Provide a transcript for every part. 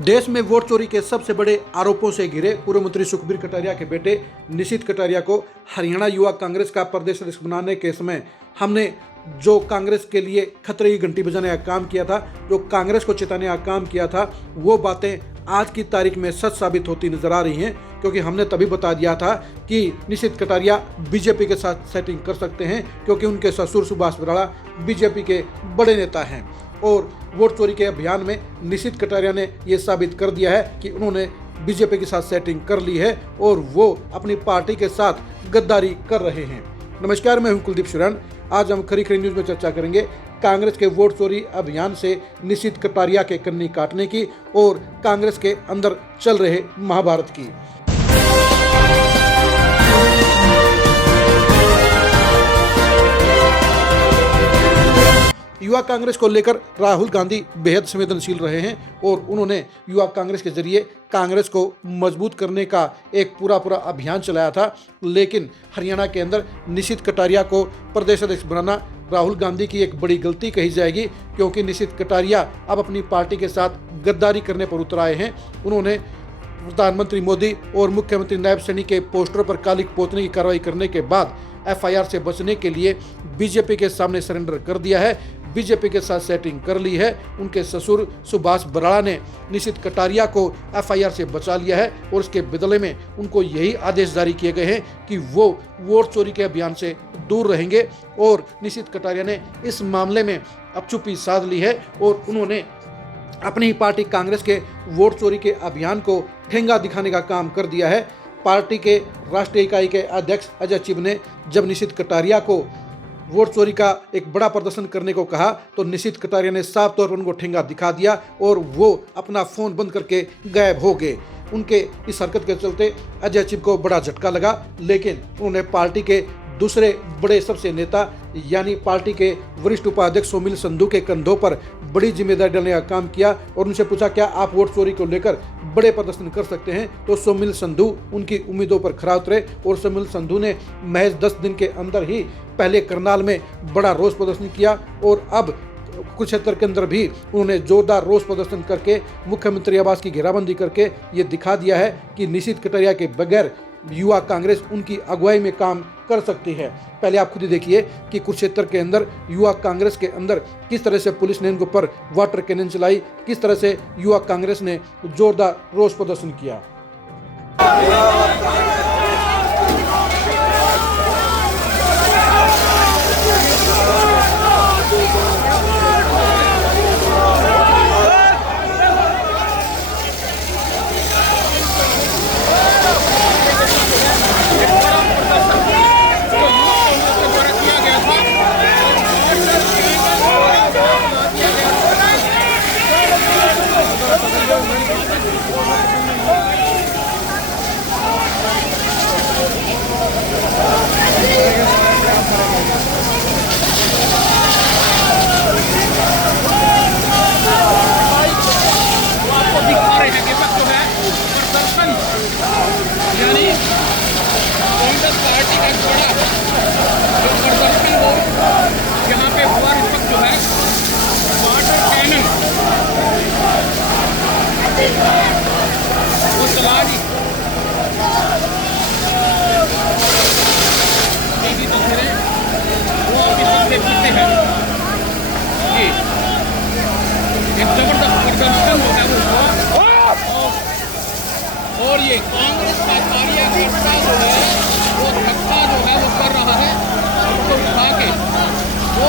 देश में वोट चोरी के सबसे बड़े आरोपों से घिरे पूर्व मंत्री सुखबीर कटारिया के बेटे निशित कटारिया को हरियाणा युवा कांग्रेस का प्रदेश अध्यक्ष बनाने के समय हमने जो कांग्रेस के लिए खतरे की घंटी बजाने का काम किया था, जो कांग्रेस को चेताने का काम किया था, वो बातें आज की तारीख में सच साबित होती नजर आ रही हैं। क्योंकि हमने तभी बता दिया था कि निशित कटारिया बीजेपी के साथ सेटिंग कर सकते हैं, क्योंकि उनके ससुर सुभाष बराड़ा बीजेपी के बड़े नेता हैं। और वोट चोरी के अभियान में निशित कटारिया ने यह साबित कर दिया है कि उन्होंने बीजेपी के साथ सेटिंग कर ली है और वो अपनी पार्टी के साथ गद्दारी कर रहे हैं। नमस्कार, मैं हूं कुलदीप शुरान। आज हम खरी खरी न्यूज में चर्चा करेंगे कांग्रेस के वोट चोरी अभियान से निशित कटारिया के कन्नी काटने की और कांग्रेस के अंदर चल रहे महाभारत की। युवा कांग्रेस को लेकर राहुल गांधी बेहद संवेदनशील रहे हैं और उन्होंने युवा कांग्रेस के जरिए कांग्रेस को मजबूत करने का एक पूरा अभियान चलाया था। लेकिन हरियाणा के अंदर निशित कटारिया को प्रदेश अध्यक्ष बनाना राहुल गांधी की एक बड़ी गलती कही जाएगी, क्योंकि निशित कटारिया अब अपनी पार्टी के साथ गद्दारी करने पर उतर आए हैं। उन्होंने प्रधानमंत्री मोदी और मुख्यमंत्री नायब सैनी के पोस्टर पर काली पोतने की कार्रवाई करने के बाद एफआईआर से बचने के लिए बीजेपी के सामने सरेंडर कर दिया है, बीजेपी के साथ सेटिंग कर ली है। उनके ससुर सुभाष बराड़ा ने निशित कटारिया को एफआईआर से बचा लिया है और उसके बदले में उनको यही आदेश जारी किए गए हैं कि वो वोट चोरी के अभियान से दूर रहेंगे। और निशित कटारिया ने इस मामले में अब चुप्पी साध ली है और उन्होंने अपनी पार्टी कांग्रेस के वोट चोरी के अभियान को ठेंगा दिखाने का काम कर दिया है। पार्टी के राष्ट्रीय इकाई के अध्यक्ष अजय चिब ने जब निशित कटारिया को वोट चोरी का एक बड़ा प्रदर्शन करने को कहा तो निशित कटारिया ने साफ तौर पर उनको ठेंगा दिखा दिया और वो अपना फोन बंद करके गायब हो गए। उनके इस हरकत के चलते अजय चिब को बड़ा झटका लगा, लेकिन उन्होंने पार्टी के दूसरे बड़े सबसे नेता यानी पार्टी के वरिष्ठ उपाध्यक्ष सोमिल संधू के कंधों पर बड़ी जिम्मेदारी डालने का काम किया और उनसे पूछा क्या आप वोट चोरी को लेकर बड़े प्रदर्शन कर सकते हैं। तो सोमिल संधू उनकी उम्मीदों पर खरा उतरे और सोमिल संधू ने महज 10 दिन के अंदर ही पहले करनाल में बड़ा रोष प्रदर्शन किया और अब कुरुक्षेत्र के अंदर भी उन्होंने जोरदार रोष प्रदर्शन करके मुख्यमंत्री आवास की घेराबंदी करके ये दिखा दिया है कि निशित कटारिया के बगैर युवा कांग्रेस उनकी अगुवाई में काम कर सकती है। पहले आप खुद ही देखिए कि कुरुक्षेत्र के अंदर युवा कांग्रेस के अंदर किस तरह से पुलिस ने इनके ऊपर वाटर कैनन चलाई, किस तरह से युवा कांग्रेस ने जोरदार रोष प्रदर्शन किया। यहाँ पे हुआ इस वक्त जो है वाटर कैनन वो चला दी तस्वीरें वो आप इस देख सकते हैं कि एक जबरदस्त प्रदर्शन जो है वो हुआ और ये कांग्रेस का कार्यकर्ता जो है वो धक्का जो है वो कर रहा है उसको उठा के वो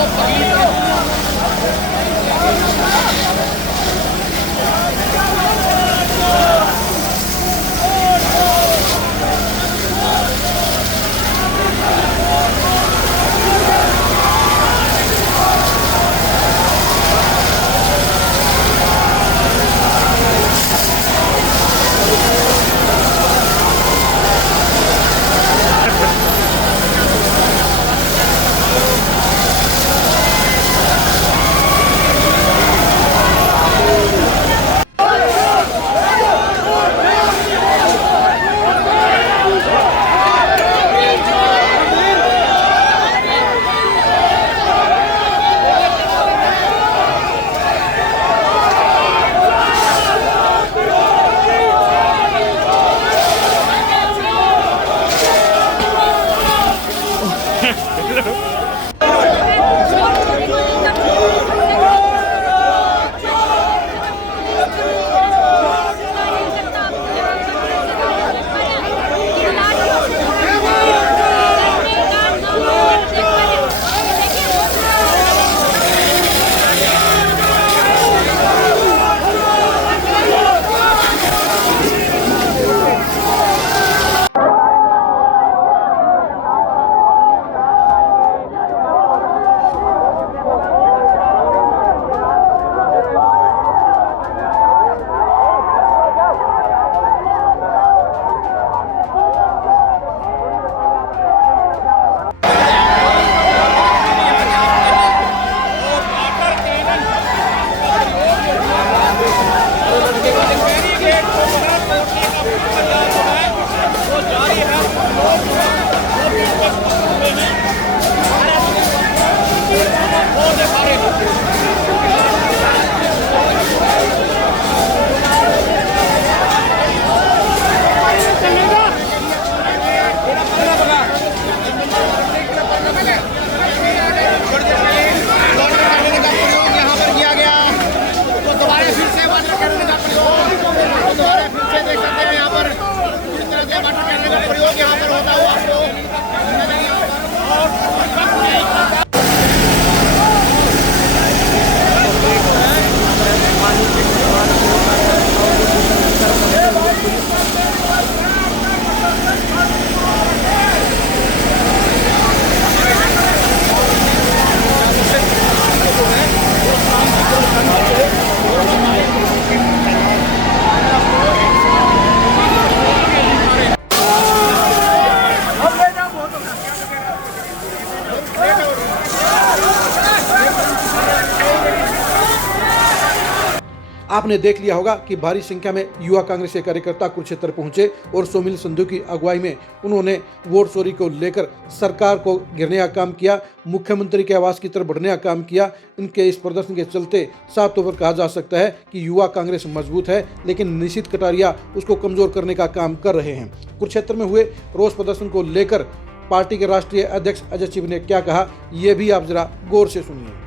आपने देख लिया होगा कि भारी संख्या में युवा कांग्रेस के कार्यकर्ता कुरुक्षेत्र पहुंचे और सोमिल संधू की अगुवाई में उन्होंने वोट चोरी को लेकर सरकार को घेरने का काम किया, मुख्यमंत्री के आवास की तरफ बढ़ने का काम किया। इनके इस प्रदर्शन के चलते साफ तौर पर कहा जा सकता है कि युवा कांग्रेस मजबूत है, लेकिन निशित कटारिया उसको कमजोर करने का काम कर रहे हैं। कुरुक्षेत्र में हुए रोष प्रदर्शन को लेकर पार्टी के राष्ट्रीय अध्यक्ष अजय चिब ने क्या कहा, ये भी आप जरा गौर से सुनिए।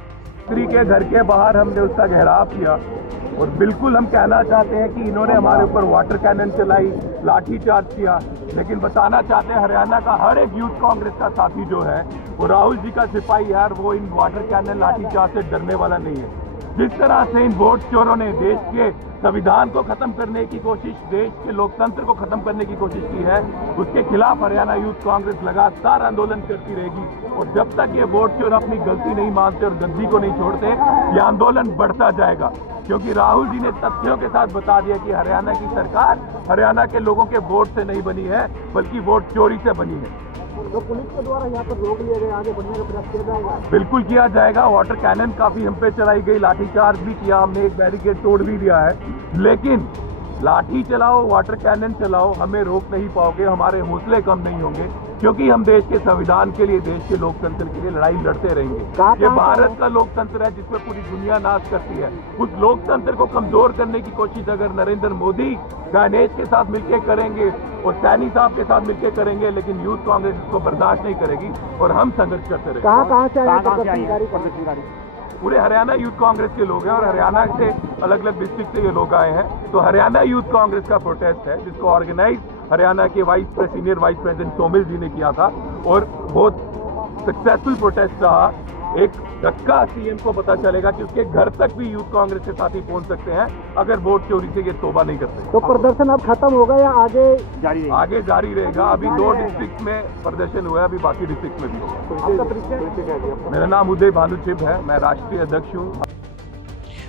मंत्री के घर के बाहर हमने उसका घेराव किया और बिल्कुल हम कहना चाहते हैं कि इन्होंने हमारे ऊपर वाटर कैनन चलाई, लाठी चार्ज किया, लेकिन बताना चाहते हैं हरियाणा का हर एक यूथ कांग्रेस का साथी जो है वो राहुल जी का सिपाही यार, वो इन वाटर कैनन लाठी चार्ज से डरने वाला नहीं है। जिस तरह से इन वोट चोरों ने देश के संविधान को खत्म करने की कोशिश, देश के लोकतंत्र को खत्म करने की कोशिश की है, उसके खिलाफ हरियाणा यूथ कांग्रेस लगातार आंदोलन करती रहेगी। और जब तक ये वोट चोर अपनी गलती नहीं मानते और गद्दी को नहीं छोड़ते, ये आंदोलन बढ़ता जाएगा। क्योंकि राहुल जी ने तथ्यों के साथ बता दिया कि हरियाणा की सरकार हरियाणा के लोगों के वोट से नहीं बनी है, बल्कि वोट चोरी से बनी है। तो पुलिस के द्वारा यहाँ पर रोक लिए गए, आगे बढ़ने का प्रयास किया जाएगा? बिल्कुल किया जाएगा। वाटर कैनन काफी हम पे चलाई गई, लाठीचार्ज भी किया हमने, एक बैरिकेड तोड़ भी दिया है, लेकिन लाठी चलाओ, वाटर कैनन चलाओ, हमें रोक नहीं पाओगे। हमारे हौसले कम नहीं होंगे, क्योंकि हम देश के संविधान के लिए, देश के लोकतंत्र के लिए लड़ाई लड़ते रहेंगे। ये भारत का लोकतंत्र है जिसमें पूरी दुनिया नाच करती है। उस लोकतंत्र को कमजोर करने की कोशिश अगर नरेंद्र मोदी गणेश के साथ मिलकर करेंगे और सैनी साहब के साथ मिलकर करेंगे, लेकिन यूथ कांग्रेस इसको बर्दाश्त नहीं करेगी और हम संघर्ष करते रहेंगे। कहाँ से पूरे हरियाणा यूथ कांग्रेस के लोग हैं और हरियाणा से अलग अलग डिस्ट्रिक्ट से ये लोग आए हैं। तो हरियाणा यूथ कांग्रेस का प्रोटेस्ट है जिसको ऑर्गेनाइज हरियाणा के सीनियर वाइस प्रेसिडेंट सोमिल जी ने किया था और बहुत सक्सेसफुल प्रोटेस्ट रहा। एक धक्का सीएम को पता चलेगा कि उसके घर तक भी यूथ कांग्रेस के साथी पहुंच सकते हैं अगर वोट चोरी से ये तौबा नहीं करते। तो प्रदर्शन अब खत्म होगा या आगे जारी रहेगा? अभी 2 डिस्ट्रिक्ट में प्रदर्शन हुआ है, अभी बाकी डिस्ट्रिक्ट में भी होगा। मेरा नाम उदय भानु चिब है, मैं राष्ट्रीय अध्यक्ष हूँ।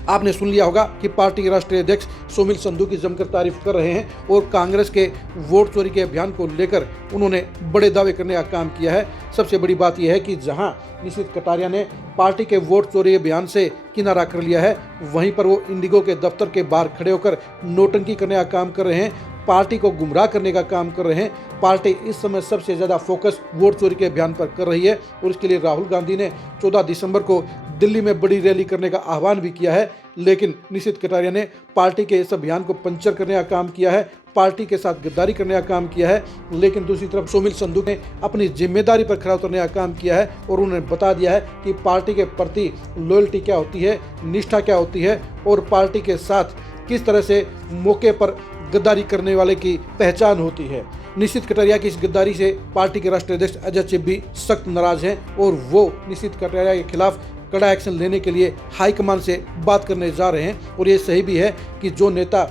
आपने सुन लिया होगा कि पार्टी के राष्ट्रीय अध्यक्ष सोमिल संधू की जमकर तारीफ कर रहे हैं और कांग्रेस के वोट चोरी के अभियान को लेकर उन्होंने बड़े दावे करने का काम किया है। सबसे बड़ी बात यह है कि जहां निशित कटारिया ने पार्टी के वोट चोरी अभियान से किनारा कर लिया है, वहीं पर वो इंडिगो के दफ्तर के बाहर खड़े होकर नोटंकी करने का काम कर रहे हैं, पार्टी को गुमराह करने का काम कर रहे हैं। पार्टी इस समय सबसे ज़्यादा फोकस वोट चोरी के अभियान पर कर रही है और इसके लिए राहुल गांधी ने 14 दिसंबर को दिल्ली में बड़ी रैली करने का आह्वान भी किया है, लेकिन निशित कटारिया ने पार्टी के इस अभियान को पंचर करने का काम किया है, पार्टी के साथ गद्दारी करने का काम किया है। लेकिन दूसरी तरफ सोमिल संधू ने अपनी जिम्मेदारी पर खरा उतरने का काम किया है और उन्होंने बता दिया है कि पार्टी के प्रति लॉयल्टी क्या होती है, निष्ठा क्या होती है और पार्टी के साथ किस तरह से मौके पर गद्दारी करने वाले की पहचान होती है। निशित कटारिया की इस गद्दारी से पार्टी के राष्ट्रीय अध्यक्ष अजय चिब भी सख्त नाराज हैं और वो निशित कटारिया के खिलाफ कड़ा एक्शन लेने के लिए हाईकमान से बात करने जा रहे हैं। और ये सही भी है कि जो नेता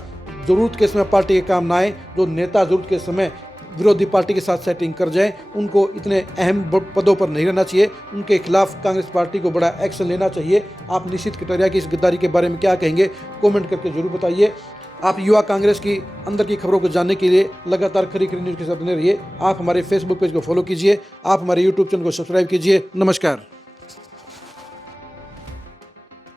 जरूरत के समय पार्टी के काम ना आए, जो नेता जरूरत के समय विरोधी पार्टी के साथ सेटिंग कर जाएं, उनको इतने अहम पदों पर नहीं रहना चाहिए। उनके खिलाफ कांग्रेस पार्टी को बड़ा एक्शन लेना चाहिए। आप निशित कटारिया की इस गद्दारी के बारे में क्या कहेंगे, कमेंट करके जरूर बताइए। आप युवा कांग्रेस की अंदर की खबरों को जानने के लिए लगातार खरी न्यूज़ के साथ बने रहिए। आप हमारे फेसबुक पेज को फॉलो कीजिए, आप हमारे यूट्यूब चैनल को सब्सक्राइब कीजिए। नमस्कार।